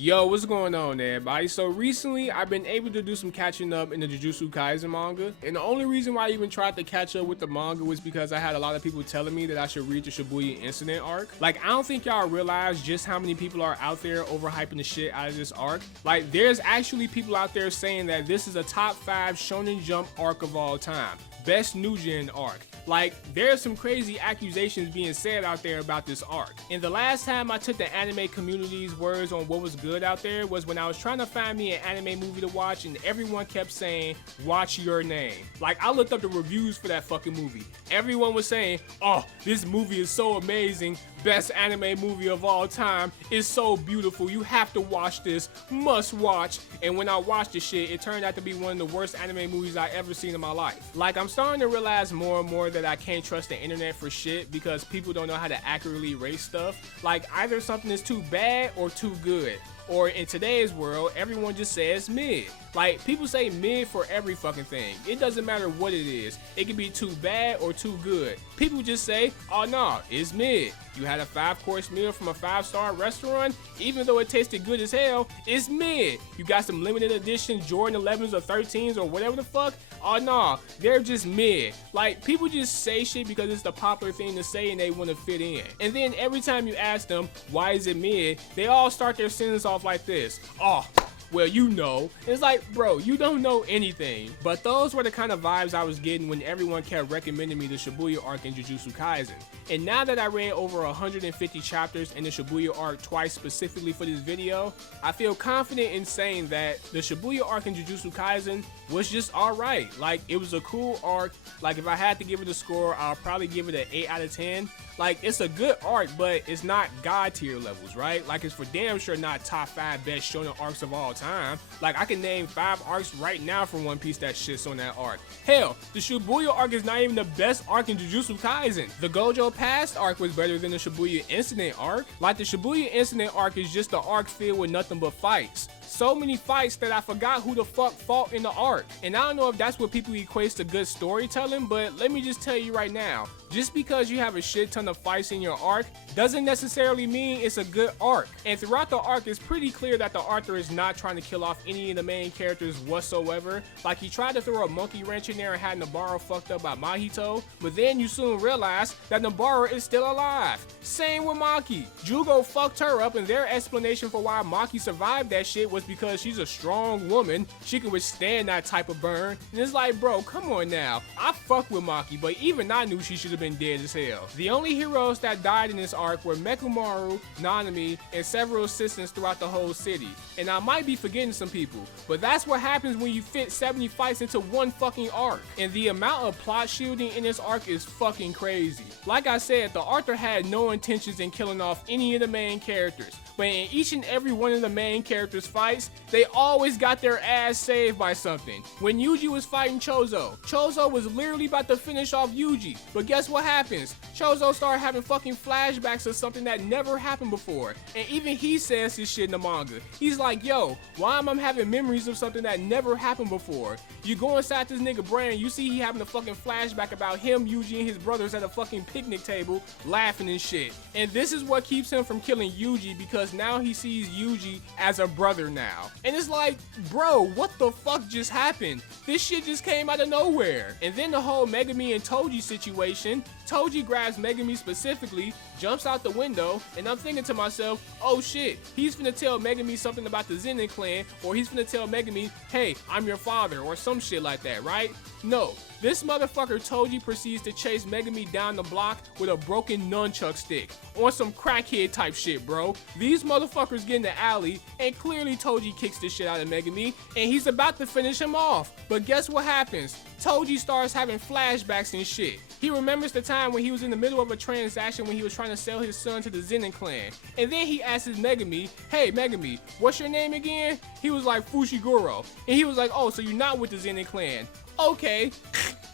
Yo, what's going on everybody? So recently I've been able to do some catching up in the Jujutsu Kaisen manga, and the only reason why I even tried to catch up with the manga was because I had a lot of people telling me that I should read the Shibuya Incident Arc. Like, I don't think y'all realize just how many people are out there overhyping the shit out of this arc. Like, there's actually people out there saying that this is a top 5 Shonen Jump arc of all time. Best new gen arc. Like, there's some crazy accusations being said out there about this arc. And the last time I took the anime community's words on what was good out there was when I was trying to find me an anime movie to watch and everyone kept saying, watch Your Name. Like, I looked up the reviews for that fucking movie. Everyone was saying, oh, this movie is so amazing. Best anime movie of all time. It's so beautiful. You have to watch this. Must watch. And when I watched the shit, it turned out to be one of the worst anime movies I ever seen in my life. Like, I'm starting to realize more and more that I can't trust the internet for shit because people don't know how to accurately rate stuff. Like, either something is too bad or too good. Or in today's world, everyone just says mid. Like, people say mid for every fucking thing. It doesn't matter what it is. It can be too bad or too good. People just say, oh no, it's mid. You had a 5-course meal from a 5-star restaurant, even though it tasted good as hell, it's mid. You got some limited edition Jordan 11s or 13s or whatever the fuck, oh no, they're just mid. Like, people just say shit because it's the popular thing to say and they want to fit in. And then every time you ask them, why is it mid, they all start their sentence off like this, oh, well, you know. It's like, bro, you don't know anything. But those were the kind of vibes I was getting when everyone kept recommending me the Shibuya arc in Jujutsu Kaisen. And now that I read over 150 chapters in the Shibuya arc twice specifically for this video, I feel confident in saying that the Shibuya arc in Jujutsu Kaisen was just alright. Like, it was a cool arc. Like, if I had to give it a score, I'll probably give it an 8 out of 10. Like, it's a good arc, but it's not god tier levels, right? Like, it's for damn sure not top 5 best shonen arcs of all time. Like, I can name 5 arcs right now from One Piece that shits on that arc. Hell, the Shibuya arc is not even the best arc in Jujutsu Kaisen. The Gojo Past arc was better than the Shibuya Incident arc. Like, the Shibuya Incident arc is just the arc filled with nothing but fights. So many fights that I forgot who the fuck fought in the arc. And I don't know if that's what people equate to good storytelling, but let me just tell you right now, just because you have a shit ton of fights in your arc doesn't necessarily mean it's a good arc. And throughout the arc, it's pretty clear that the author is not trying to kill off any of the main characters whatsoever. Like, he tried to throw a monkey wrench in there and had Nobara fucked up by Mahito, but then you soon realize that Nobara is still alive. Same with Maki. Jugo fucked her up, and their explanation for why Maki survived that shit was because she's a strong woman. She can withstand that type of burn. And it's like, bro, come on now. I fuck with Maki, but even I knew she should have been dead as hell. The only heroes that died in this arc were Mekumaru, Nanami, and several assistants throughout the whole city. And I might be forgetting some people, but that's what happens when you fit 70 fights into one fucking arc. And the amount of plot shielding in this arc is fucking crazy. Like I said, the author had no intentions in killing off any of the main characters, but in each and every one of the main characters' fights, they always got their ass saved by something. When Yuji was fighting Chozo, Chozo was literally about to finish off Yuji, but guess what happens? Chozo started having fucking flashbacks of something that never happened before, and even he says this shit in the manga. He's like, yo, why am I having memories of something that never happened before? You go inside this nigga brain, you see he having a fucking flashback about him, Yuji, and his brothers at a fucking picnic table, laughing and shit. And this is what keeps him from killing Yuji, because now he sees Yuji as a brother now. And it's like, bro, what the fuck just happened? This shit just came out of nowhere. And then the whole Megumi and Toji situation, Toji grabs Megumi specifically, jumps out the window, and I'm thinking to myself, oh shit, he's finna tell Megumi something about the Zenin clan, or he's finna tell Megumi, hey, I'm your father, or some shit like that, right? No, this motherfucker Toji proceeds to chase Megumi down the block with a broken nunchuck stick, on some crackhead type shit, bro. These motherfuckers get in the alley, and clearly Toji kicks the shit out of Megumi, and he's about to finish him off. But guess what happens? Toji starts having flashbacks and shit. He remembers the time when he was in the middle of a transaction when he was trying to sell his son to the Zenin clan. And then he asks Megumi, hey Megumi, what's your name again? He was like, Fushiguro. And he was like, oh, so you're not with the Zenin clan. Okay.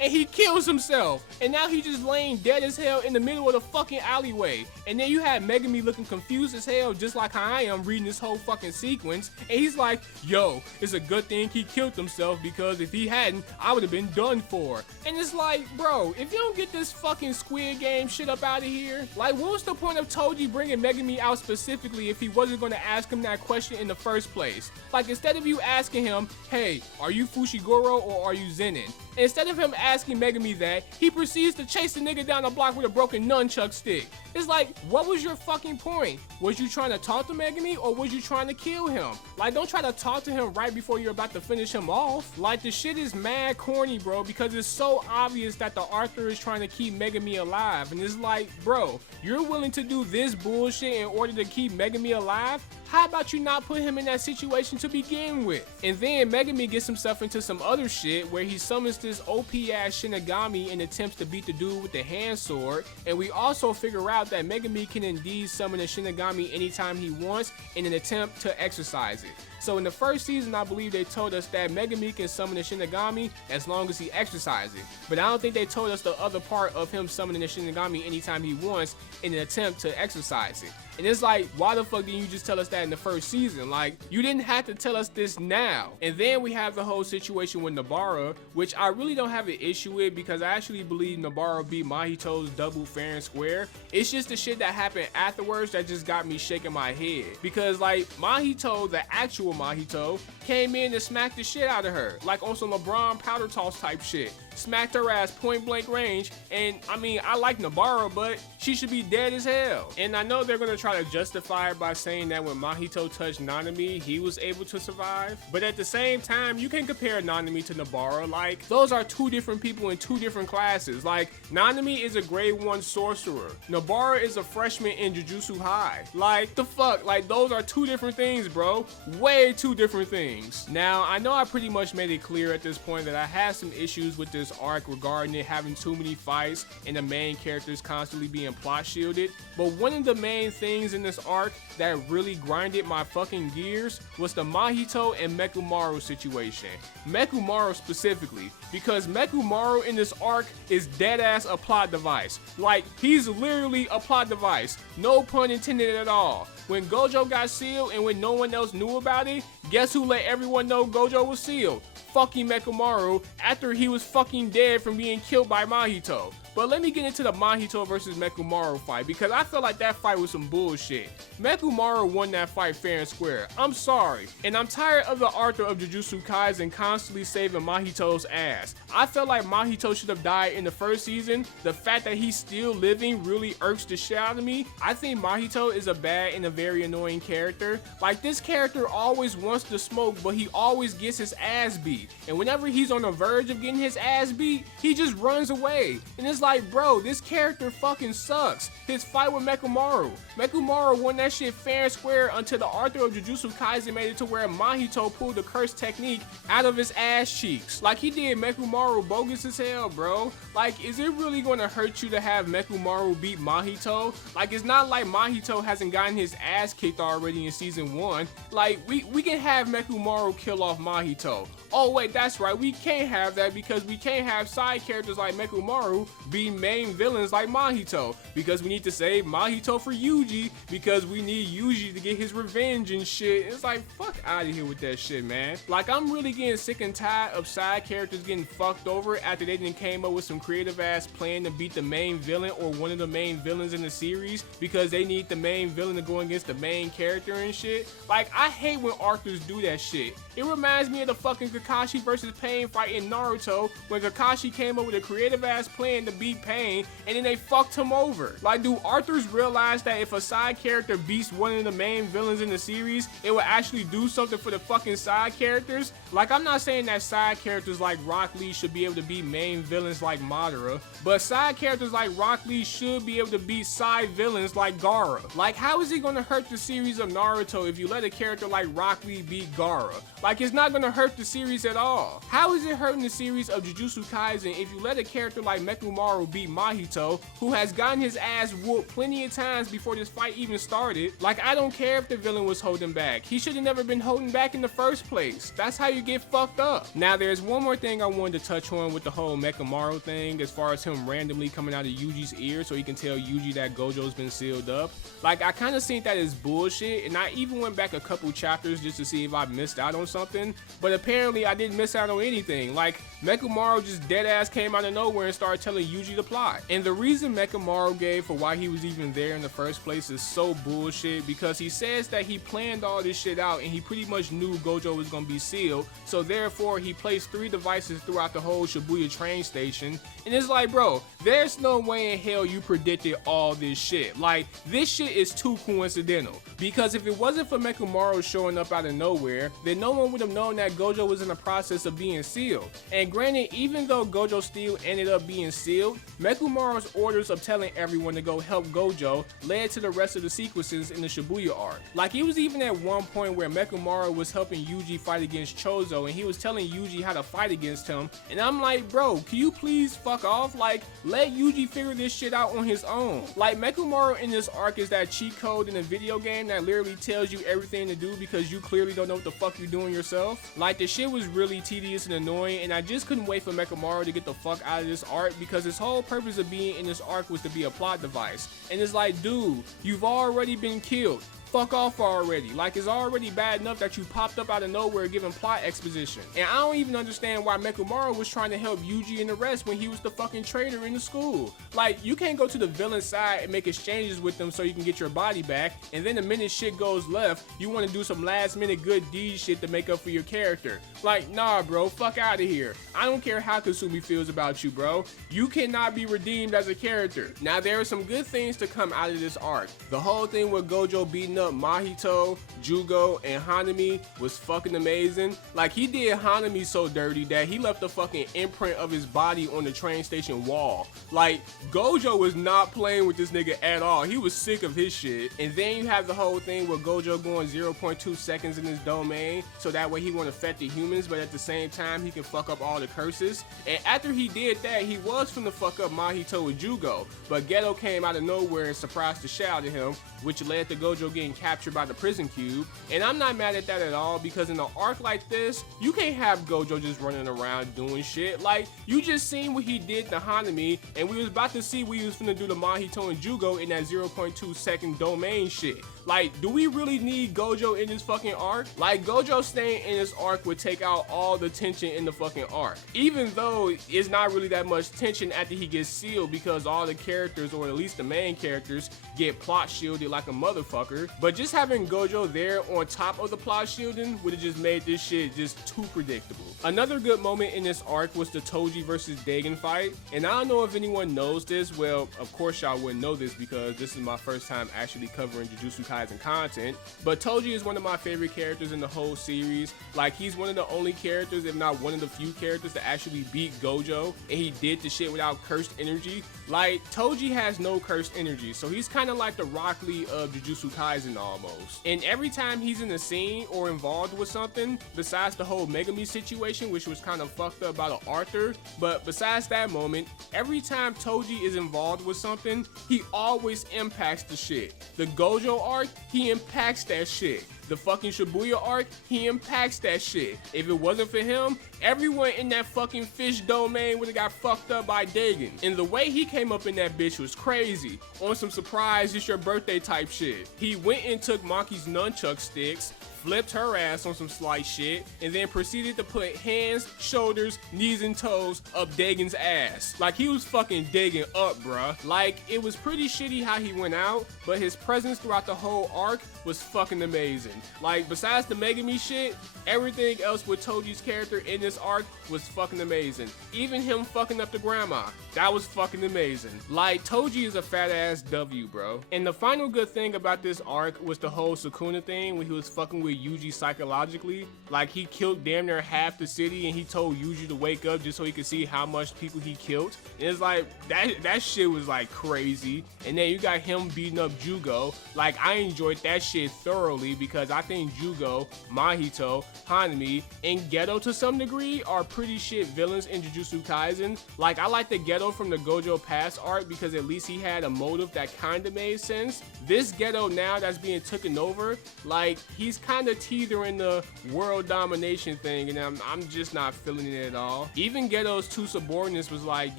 and he kills himself. And now he just laying dead as hell in the middle of the fucking alleyway. And then you had Megami looking confused as hell, just like how I am reading this whole fucking sequence. And he's like, yo, it's a good thing he killed himself, because if he hadn't, I would have been done for. And it's like, bro, if you don't get this fucking Squid Game shit up out of here, like, what was the point of Toji bringing Megami out specifically if he wasn't going to ask him that question in the first place? Like, instead of you asking him, hey, are you Fushiguro or are you Zenin? Instead of him asking Megami that, he proceeds to chase the nigga down the block with a broken nunchuck stick. It's like, what was your fucking point? Was you trying to talk to Megami, or was you trying to kill him? Like, don't try to talk to him right before you're about to finish him off. Like, the shit is mad corny, bro, because it's so obvious that the author is trying to keep Megami alive. And it's like, bro, you're willing to do this bullshit in order to keep Megami alive? How about you not put him in that situation to begin with? And then Megami gets himself into some other shit where he summons this OP ass Shinigami and attempts to beat the dude with the hand sword. And we also figure out that Megami can indeed summon a Shinigami anytime he wants in an attempt to exercise it. So in the first season, I believe they told us that Megami can summon a Shinigami as long as he exercises it. But I don't think they told us the other part of him summoning a Shinigami anytime he wants in an attempt to exercise it. And it's like, why the fuck didn't you just tell us that in the first season? Like, you didn't have to tell us this now. And then we have the whole situation with Nobara, which I really don't have an issue with, because I actually believe Nobara beat Mahito's double fair and square. It's just the shit that happened afterwards that just got me shaking my head. Because like, Mahito, the actual Mahito, came in and smacked the shit out of her, like on some LeBron powder toss type shit. Smacked her ass point blank range. And I mean, I like Nobara, but she should be dead as hell. And I know they're gonna try to justify it by saying that when Mahito touched Nanami, he was able to survive. But at the same time, you can compare Nanami to Nobara. Like, those are two different people in two different classes. Like, Nanami is a grade 1 sorcerer. Nobara is a freshman in Jujutsu High. Like, the fuck? Like, those are two different things, bro. Way two different things. Now, I know I pretty much made it clear at this point that I had some issues with this arc regarding it having too many fights and the main characters constantly being plot shielded. But one of the main things in this arc that really grinded my fucking gears was the Mahito and Mekumaru situation. Mekumaru specifically, because Mekumaru in this arc is dead ass a plot device. Like, he's literally a plot device. No pun intended at all. When Gojo got sealed and when no one else knew about it, guess who let everyone know Gojo was sealed? Fucking Mekumaru, after he was fucking dead from being killed by Mahito. But let me get into the Mahito versus Mekumaru fight, because I feel like that fight was some bullshit. Mekumaru won that fight fair and square. I'm sorry. And I'm tired of the author of Jujutsu Kaisen constantly saving Mahito's ass. I felt like Mahito should have died in the first season. The fact that he's still living really irks the shit out of me. I think Mahito is a bad and a very annoying character. Like, this character always wants to smoke, but he always gets his ass beat. And whenever he's on the verge of getting his ass beat, he just runs away. And it's like, bro, this character fucking sucks. His fight with Mekumaru. Mekumaru won that shit fair and square until the author of Jujutsu Kaisen made it to where Mahito pulled the curse technique out of his ass cheeks. Like, he did Mekumaru bogus as hell, bro. Like, is it really going to hurt you to have Mekumaru beat Mahito? Like, it's not like Mahito hasn't gotten his ass kicked already in season 1. Like, we can have Mekumaru kill off Mahito. Oh wait, that's right, we can't have that because we can't have side characters like Mekumaru be main villains like Mahito, because we need to save Mahito for Yuji, because we need Yuji to get his revenge and shit. It's like, fuck out of here with that shit, man. Like, I'm really getting sick and tired of side characters getting fucked over after they didn't came up with some creative ass plan to beat the main villain or one of the main villains in the series, because they need the main villain to go against the main character and shit. Like, I hate when authors do that shit. It reminds me of the fucking Kakashi versus Pain fight in Naruto, when Kakashi came up with a creative ass plan to beat Pain and then they fucked him over. Like, do authors realize that if a side character beats one of the main villains in the series, it will actually do something for the fucking side characters? Like, I'm not saying that side characters like Rock Lee should be able to beat main villains like Madara, but side characters like Rock Lee should be able to beat side villains like Gaara. Like, how is it gonna hurt the series of Naruto if you let a character like Rock Lee beat Gaara? Like, it's not gonna hurt the series at all. How is it hurting the series of Jujutsu Kaisen if you let a character like Mekumaru Maru beat Mahito, who has gotten his ass whooped plenty of times before this fight even started. Like, I don't care if the villain was holding back. He should have never been holding back in the first place. That's how you get fucked up. Now, there's one more thing I wanted to touch on with the whole Mechamaru thing, as far as him randomly coming out of Yuji's ear so he can tell Yuji that Gojo's been sealed up. Like, I kind of seen that as bullshit, and I even went back a couple chapters just to see if I missed out on something, but apparently I didn't miss out on anything. Like, Mechamaru just dead ass came out of nowhere and started telling Yuji the plot. And the reason Mechamaru gave for why he was even there in the first place is so bullshit, because he says that he planned all this shit out and he pretty much knew Gojo was gonna be sealed, so therefore he placed 3 devices throughout the whole Shibuya train station. And it's like, bro, there's no way in hell you predicted all this shit. Like, this shit is too coincidental, because if it wasn't for Mechamaru showing up out of nowhere, then no one would have known that Gojo was in the process of being sealed. And granted, even though Gojo still ended up being sealed, Mechamaru's orders of telling everyone to go help Gojo led to the rest of the sequences in the Shibuya arc. Like, it was even at one point where Mechamaru was helping Yuji fight against Chozo, and he was telling Yuji how to fight against him, and I'm like, bro, can you please fuck off? Like, let Yuji figure this shit out on his own. Like, Mechamaru in this arc is that cheat code in a video game that literally tells you everything to do because you clearly don't know what the fuck you're doing yourself. Like, the shit was really tedious and annoying, and I just couldn't wait for Mechamaru to get the fuck out of this arc, because his whole purpose of being in this arc was to be a plot device. And it's like, dude, you've already been killed. Fuck off already. Like, it's already bad enough that you popped up out of nowhere giving plot exposition. And I don't even understand why Mechamaru was trying to help Yuji and the rest when he was the fucking traitor in the school. Like, you can't go to the villain side and make exchanges with them so you can get your body back, and then the minute shit goes left, you want to do some last minute good deed shit to make up for your character. Like, nah, bro, fuck out of here. I don't care how Kasumi feels about you, bro. You cannot be redeemed as a character. Now, there are some good things to come out of this arc. The whole thing with Gojo beating up Mahito, Jugo, and Hanami was fucking amazing. Like, he did Hanami so dirty that he left a fucking imprint of his body on the train station wall. Like, Gojo was not playing with this nigga at all. He was sick of his shit. And then you have the whole thing with Gojo going 0.2 seconds in his domain, so that way he won't affect the humans, but at the same time he can fuck up all the curses. And after he did that, he was finna fuck up Mahito with Jugo, but Geto came out of nowhere and surprised the shit out of him, which led to Gojo getting captured by the prison cube. And I'm not mad at that at all, because in an arc like this, you can't have Gojo just running around doing shit. Like, you just seen what he did to Hanami, and we was about to see what he was finna do to Mahito and Jugo in that 0.2 second domain shit. Like, do we really need Gojo in this fucking arc? Like, Gojo staying in this arc would take out all the tension in the fucking arc, even though it's not really that much tension after he gets sealed, because all the characters, or at least the main characters, get plot shielded like a motherfucker. But just having Gojo there on top of the plot shielding would have just made this shit just too predictable. Another good moment in this arc was the Toji versus Dagon fight, and I don't know if anyone knows this. Well, of course y'all wouldn't know this because this is my first time actually covering Jujutsu Kaisen content, but Toji is one of my favorite characters in the whole series. Like, he's one of the only characters, if not one of the few characters, to actually beat Gojo, and he did the shit without cursed energy. Like, Toji has no cursed energy, so he's kind of like the Rock Lee of Jujutsu Kaisen almost. And every time he's in a scene or involved with something, besides the whole Megami situation, which was kind of fucked up by the Arthur, but besides that moment, every time Toji is involved with something, he always impacts the shit. The Gojo arc, he impacts that shit. The fucking Shibuya arc, he impacts that shit. If it wasn't for him, everyone in that fucking fish domain would have got fucked up by Dagon. And the way he came up in that bitch was crazy. On some surprise, it's your birthday type shit. He went and took Monkey's nunchuck sticks, flipped her ass on some slight shit, and then proceeded to put hands, shoulders, knees, and toes up Dagon's ass. Like, he was fucking digging up, bruh. Like, it was pretty shitty how he went out, but his presence throughout the whole arc was fucking amazing. Like, besides the Megami shit, everything else with Toji's character in this arc was fucking amazing. Even him fucking up the grandma, that was fucking amazing. Like, Toji is a fat ass W, bro. And the final good thing about this arc was the whole Sukuna thing when he was fucking with manipulated Yuji psychologically. Like, he killed damn near half the city and he told Yuji to wake up just so he could see how much people he killed. And it's like, that shit was like crazy. And then you got him beating up Jugo. Like, I enjoyed that shit thoroughly because I think Jugo, Mahito, Hanami, and Geto to some degree are pretty shit villains in Jujutsu Kaisen. Like, I like the Geto from the Gojo Pass arc because at least he had a motive that kind of made sense. This Geto now that's being taken over, like, he's kind of teetering the world domination thing, and I'm just not feeling it at all. Even Geto's two subordinates was like,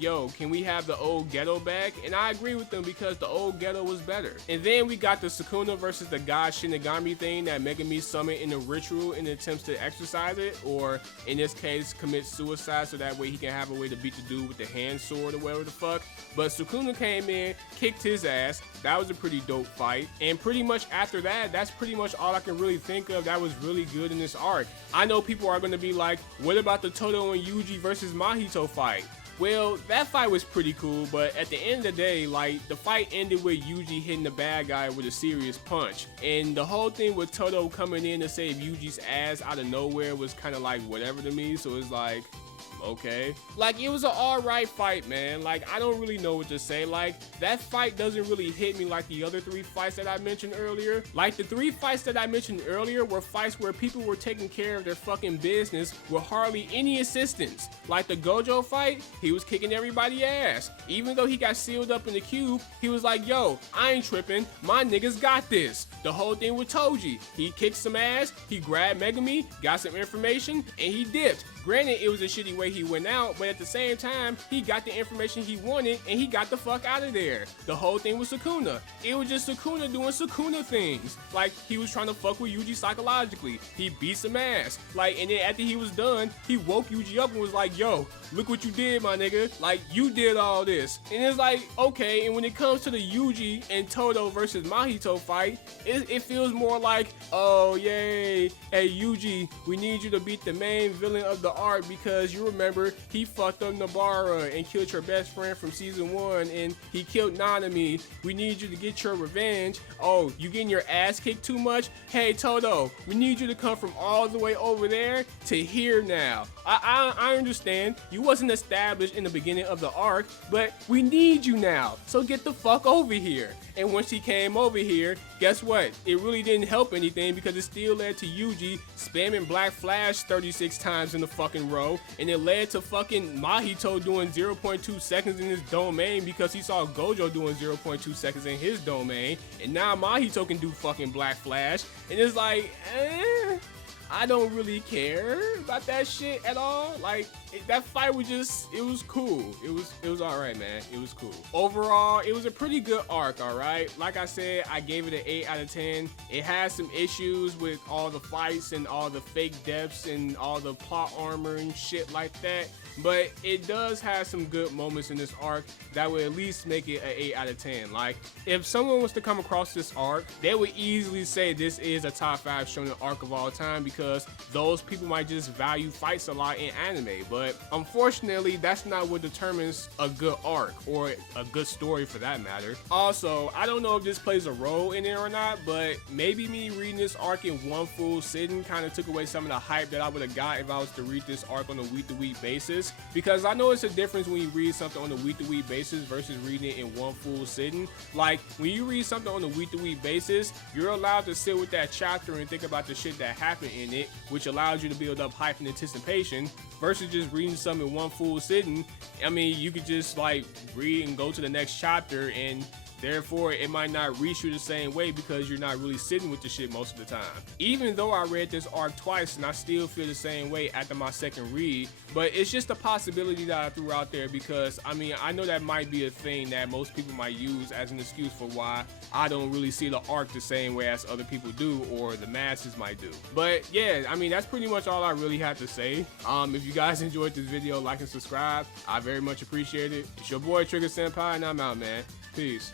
yo, can we have the old Geto back? And I agree with them because the old Geto was better. And then we got the Sukuna versus the God Shinigami thing that Megami summoned in a ritual in attempts to exercise it, or in this case commit suicide so that way he can have a way to beat the dude with the hand sword or whatever the fuck. But Sukuna came in, kicked his ass. That was a pretty dope fight. And pretty much after that, that's pretty much all I can really think of that was really good in this arc. I know people are going to be like, what about the Todo and Yuji versus Mahito fight? Well, that fight was pretty cool, but at the end of the day, like, the fight ended with Yuji hitting the bad guy with a serious punch. And the whole thing with Todo coming in to save Yuji's ass out of nowhere was kind of like whatever to me, so it's like, okay. Like, it was an alright fight, man. Like, I don't really know what to say. Like, that fight doesn't really hit me like the other three fights that I mentioned earlier. Like, the three fights that I mentioned earlier were fights where people were taking care of their fucking business with hardly any assistance. Like the Gojo fight, he was kicking everybody's ass. Even though he got sealed up in the cube, he was like, yo, I ain't tripping, my niggas got this. The whole thing with Toji, he kicked some ass, he grabbed Megami, got some information, and he dipped. Granted, it was a shitty way he went out, but at the same time, he got the information he wanted and he got the fuck out of there. The whole thing was Sukuna. It was just Sukuna doing Sukuna things. Like, he was trying to fuck with Yuji psychologically. He beat some ass. Like, and then after he was done, he woke Yuji up and was like, yo, look what you did, my nigga. Like, you did all this. And it's like, okay, and when it comes to the Yuji and Todo versus Mahito fight, it feels more like, oh, yay, hey, Yuji, we need you to beat the main villain of the arc because you remember he fucked up Nobara and killed your best friend from season 1 and he killed Nanami. We need you to get your revenge. Oh, you getting your ass kicked too much? Hey, Todo, we need you to come from all the way over there to here now. I understand you wasn't established in the beginning of the arc, but we need you now, so get the fuck over here. And once he came over here, guess what? It really didn't help anything because it still led to Yuji spamming Black Flash 36 times in the fucking row, and it led to fucking Mahito doing 0.2 seconds in his domain because he saw Gojo doing 0.2 seconds in his domain, and now Mahito can do fucking Black Flash, and it's like, I don't really care about that shit at all. Like, that fight was just, it was cool. It was all right, man. It was cool. Overall, it was a pretty good arc, all right? Like I said, I gave it an 8 out of 10. It has some issues with all the fights and all the fake deaths and all the plot armor and shit like that. But it does have some good moments in this arc that would at least make it an 8 out of 10. Like, if someone was to come across this arc, they would easily say this is a top 5 shonen arc of all time because those people might just value fights a lot in anime. But unfortunately, that's not what determines a good arc or a good story for that matter. Also, I don't know if this plays a role in it or not, but maybe me reading this arc in one full sitting kind of took away some of the hype that I would have got if I was to read this arc on a week-to-week basis. Because I know it's a difference when you read something on a week-to-week basis versus reading it in one full sitting. Like, when you read something on a week-to-week basis, you're allowed to sit with that chapter and think about the shit that happened in it, which allows you to build up hype and anticipation, versus just reading something in one full sitting. I mean, you could just like read and go to the next chapter, and therefore it might not reach you the same way because you're not really sitting with the shit most of the time. Even though I read this arc twice and I still feel the same way after my second read, but it's just a possibility that I threw out there because I mean, I know that might be a thing that most people might use as an excuse for why I don't really see the arc the same way as other people do or the masses might do. But yeah, I mean, that's pretty much all I really have to say. If you guys enjoyed this video, like and subscribe. I very much appreciate it. It's your boy Trigger Senpai and I'm out, man. Peace.